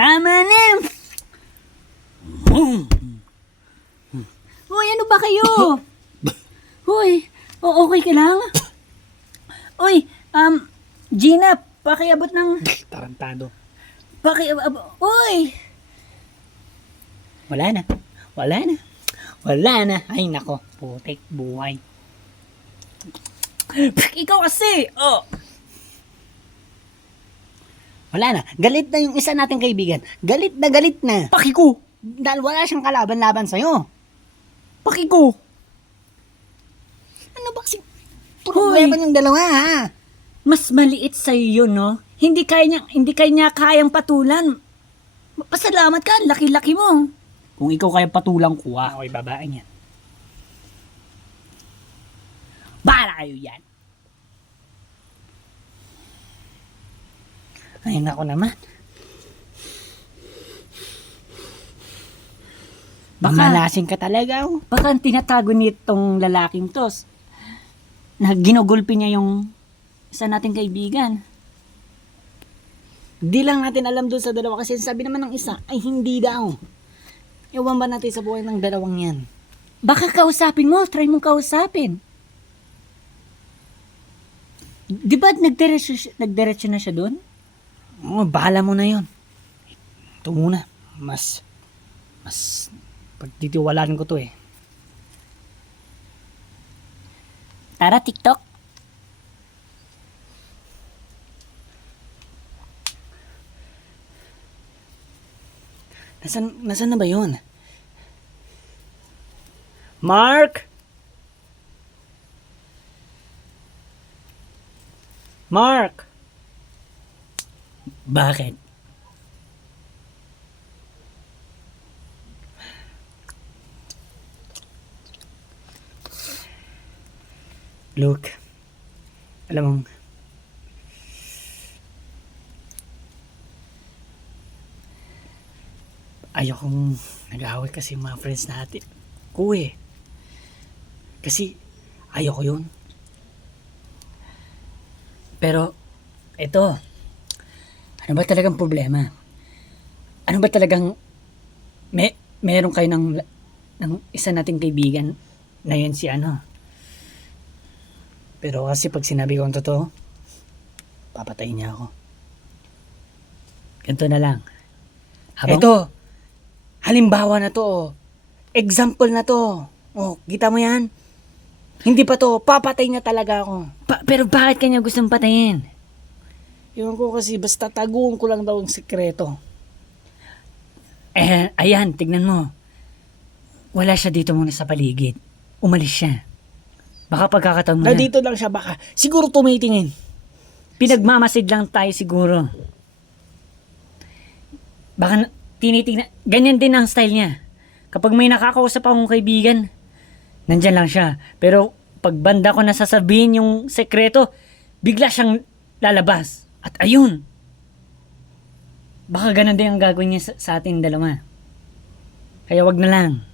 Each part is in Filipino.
Tama na! Hoy, ano ba kayo? Hoy, okay ka lang? Hoy, Gina, pakiabot ng... Tarantado. Hoy! Wala na. Ay nako, putik buhay. Ikaw kasi! Oh! Wala na. Galit na yung isa nating kaibigan. Galit na. Pakiko! Dahil wala siyang kalaban-laban sa'yo. Pakiko! Ano ba kasi problema yung dalawa, ha? Mas maliit sa'yo yun, no? Hindi kaya kayang patulan. Pasalamat ka, laki-laki mo. Kung ikaw kaya patulang ko, ako'y babae niyan. Bahala kayo yan. Ay nako naman. Mamalasing ka talaga, oh. Baka ang tinatago nitong lalaking to, na ginugulpi niya yung isa nating kaibigan. Di lang natin alam doon sa dalawa kasi sabi naman ng isa ay hindi daw. Ewan ba natin sa buhay ng dalawang yan? Baka kausapin mo, try mong kausapin. Di ba nagdiretso na siya doon? Oh, bahala mo na yun. Ito muna. Mas pagtitiwalaan ko to eh. Tara, TikTok. Nasaan na ba yun? Mark! Mark! Bakit? Look, alam mo, ayokong nag-away kasi yung mga friends natin. Kuwe. Kasi ayoko yun. Pero, eto, ano ba talagang problema? Ano ba talagang meron kayo ng isa nating kaibigan na yun si ano? Pero kasi pag sinabi ko ang totoo, papatayin niya ako. Ganito na lang. Ito, halimbawa na to. Oh. Example na to. Oh, kita mo yan? Hindi pa to, papatay na talaga ako. Pero bakit kanya gustong patayin? Iwan ko kasi basta taguan ko lang daw ang sikreto. Ayan, tignan mo. Wala siya dito muna sa paligid. Umalis siya. Baka pagkakataon mo na. Dito lang siya baka. Siguro tumitingin. Pinagmamasid lang tayo siguro. Baka tinitingnan. Ganyan din ang style niya. Kapag may nakakausap akong kaibigan, nandyan lang siya. Pero pag banda ko na sasabihin yung sekreto, bigla siyang lalabas. At ayun. Baka ganun din ang gagawin niya sa atin dalawa. Kaya wag na lang.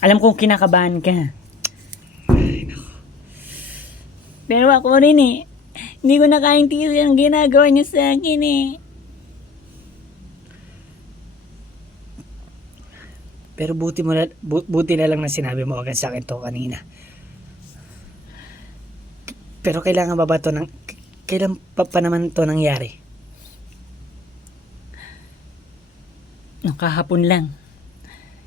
Alam kong kinakabahan ka. Pero ako rin eh. Hindi ko nakaintindihan ang ginagawa niya sa akin eh. Pero buti na lang na sinabi mo agad sa akin to kanina. Pero kailangan ba to kailan pa naman to nangyari? Nung kahapon lang.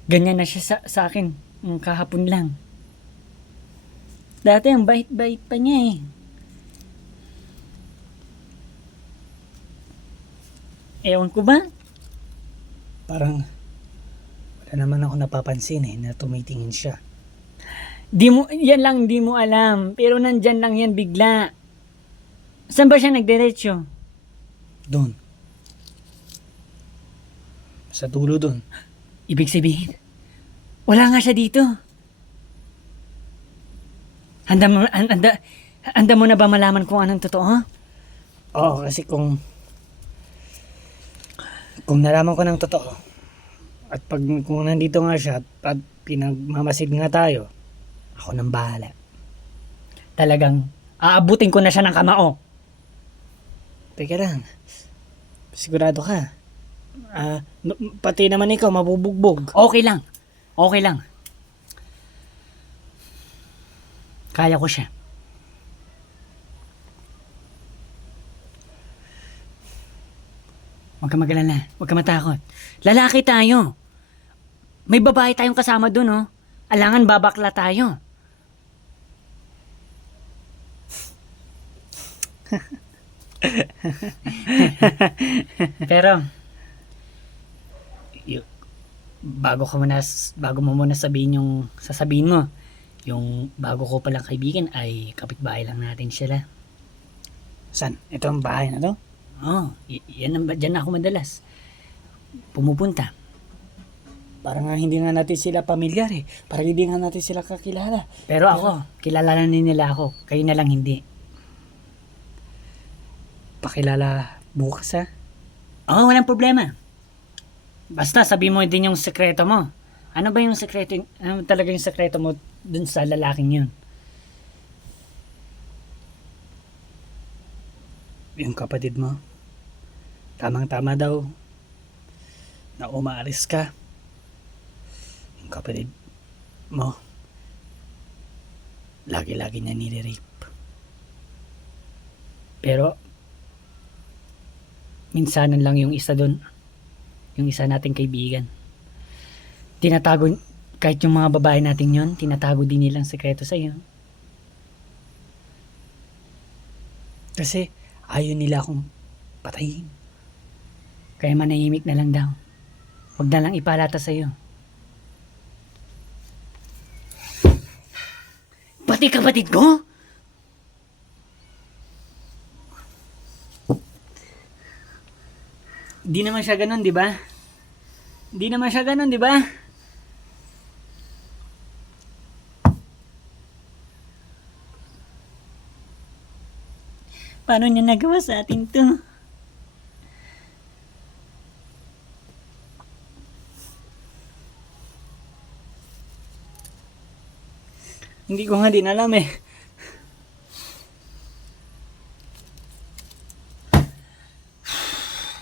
Ganyan na siya sa akin. Nung kahapon lang. Dati ang bait-bait pa niya eh. Ewan ko ba? Parang wala naman ako napapansin eh na tumitingin siya. Yan lang di mo alam. Pero nandyan lang yan bigla. Saan ba siya nagdiretso? Doon. Sa dulo doon. Ibig sabihin, wala nga siya dito. Handa mo na ba malaman kung anong totoo? Oo, kasi kung nalaman ko ng totoo at kung nandito nga siya at pinagmamasid nga tayo, ako nang bahala. Talagang aabutin ko na siya ng kamao. Teka lang. Sigurado ka? Pati naman ikaw, mabubugbog. Okay lang. Okay lang. Kaya ko siya. Huwag ka magalala. Huwag ka matakot. Lalaki tayo. May babae tayong kasama dun, oh. Alangan babakla tayo. Pero, y- bago mo muna sabihin yung sasabihin mo, yung bago ko palang kaibigan ay kapitbahay lang natin sila. San? Ito ang bahay na to? Dyan ako madalas pumupunta. Parang nga hindi nga natin sila pamilyar eh. Parang hindi nga natin sila kakilala. Pero ako, kilala na nila ako. Kayo na lang hindi. Pakilala bukas ha? Walang problema. Basta sabi mo din yung sekreto mo. Ano ba yung sekreto? Ano talaga yung sekreto mo dun sa lalaking yun? Yung kapatid mo, tamang-tama daw na umaalis ka. Yung kapatid mo, lagi-lagi niya nire-rape. Pero, minsanan lang yung isa dun. Yung isa nating kaibigan. Tinatago, kahit yung mga babae natin yun, tinatago din nilang sekreto sa'yo. Kasi ayaw nila akong patayin. Kaya manahimik na lang daw. Huwag na lang ipalata sa'yo. Pati kapatid ko? Di naman siya ganun, di ba? Di naman siya ganun, di ba? Paano niya nagawa sa atin to? Hindi ko nga din alam eh.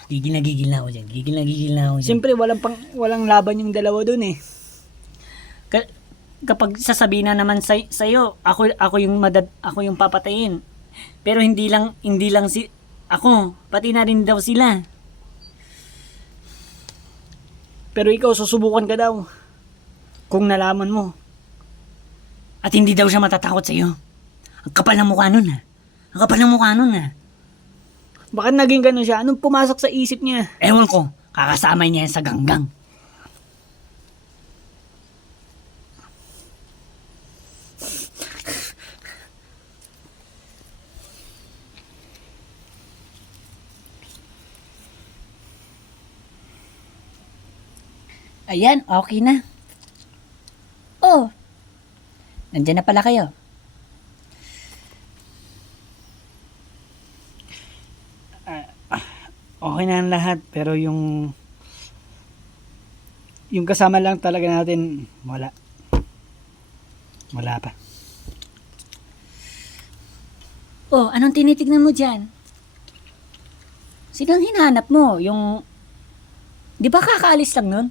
Gigil na ako dyan. Gigil na ako dyan. Siyempre walang laban yung dalawa dun eh. Kapag sasabihin na naman sa'yo, ako yung papatayin. Pero hindi lang ako, pati na rin daw sila. Pero ikaw susubukan ka daw. Kung nalaman mo. At hindi daw siya matatakot sa'yo. Ang kapal ng mukha nun, ha? Ang kapal ng mukha nun, ha? Baka naging ganun siya. Anong pumasok sa isip niya? Ewan ko, kakasama niya yan sa ganggang. Ayan, okay na. Oh, nandiyan na pala kayo. Okay na ang lahat. Pero yung kasama lang talaga natin, wala. Wala pa. Oh, anong tinitignan mo dyan? Sinong hinahanap mo? Yung... Di ba kakaalis lang nun?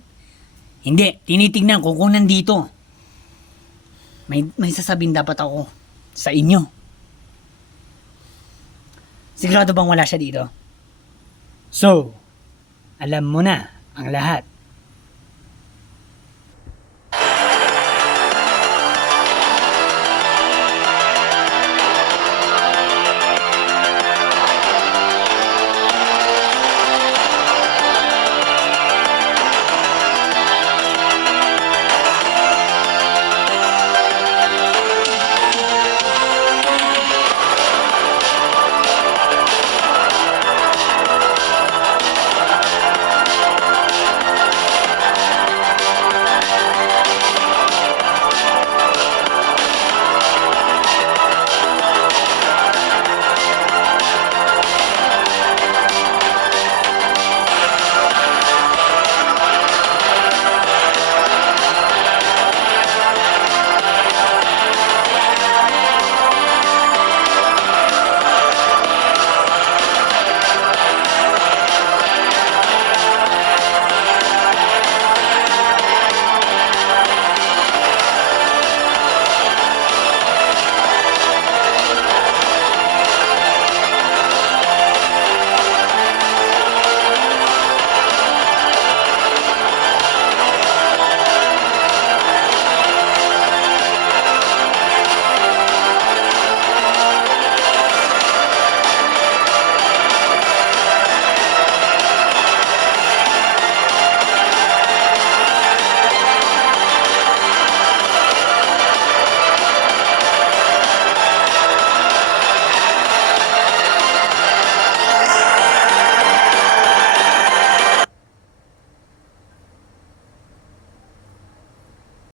Hindi, tinitignan ko kung nandito. May sasabihin dapat ako sa inyo. Sigurado bang wala siya dito? So, alam mo na ang lahat.